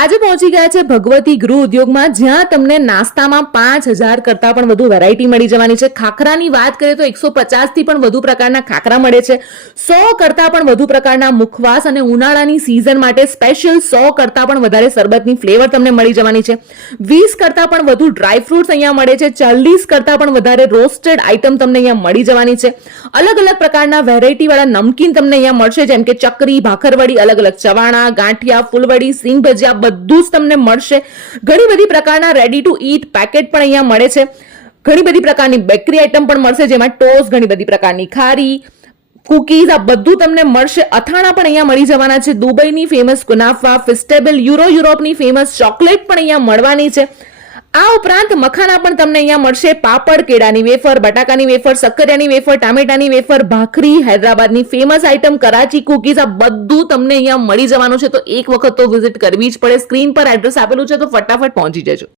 આજે પહોંચી ગયા છે ભગવતી ગૃહ ઉદ્યોગમાં, જ્યાં તમને નાસ્તામાં પાંચ હજાર કરતાં પણ વધુ વેરાયટી મળી જવાની છે. ખાખરાની વાત કરીએ તો એકસો પચાસથી પણ વધુ પ્રકારના ખાખરા મળે છે. સો કરતાં પણ વધુ પ્રકારના મુખવાસ અને ઉનાળાની સિઝન માટે સ્પેશિયલ સો કરતાં પણ વધારે શરબતની ફ્લેવર તમને મળી જવાની છે. વીસ કરતાં પણ વધુ ડ્રાય ફ્રૂટ્સ અહીંયા મળે છે. ચાલીસ કરતાં પણ વધારે રોસ્ટેડ આઇટમ તમને અહીંયા મળી જવાની છે. અલગ અલગ પ્રકારના વેરાયટીવાળા નમકીન તમને અહીંયા મળશે, જેમ કે ચકરી, ભાખરવડી, અલગ અલગ ચવાણા, ગાંઠિયા, ફૂલવડી, સિંગ ભજીયા બધું જ તમને મળશે. ઘણી બધી પ્રકારના રેડી ટુ ઈટ પેકેટ પણ અહીંયા મળે છે. ઘણી બધી પ્રકારની બેકરી આઇટમ પણ મળશે, જેમાં ટોસ ઘણી બધી પ્રકારની ખારી કુકીઝ આ બધું તમને મળશે. અથાણા પણ અહીંયા મળી જવાના છે. દુબઈની ફેમસ કુનાફા ફિસ્ટેબલ યુરો યુરોપની ફેમસ ચોકલેટ પણ અહીંયા મળવાની છે. આ ઉપરાંત મખાના પણ તમને અહીંયા મળશે. પાપડ, કેળાની વેફર, બટાકાની વેફર સક્કરિયાની વેફર, ટામેટાની વેફર, ભાખરી, હૈદરાબાદની ફેમસ આઇટમ કરાચી કુકીઝ આ બધું તમને અહીંયા મળી જવાનું છે. તો એક વખત તો વિઝિટ કરવી જ પડે. સ્ક્રીન પર એડ્રેસ આપેલું છે, તો ફટાફટ પહોંચી જજો.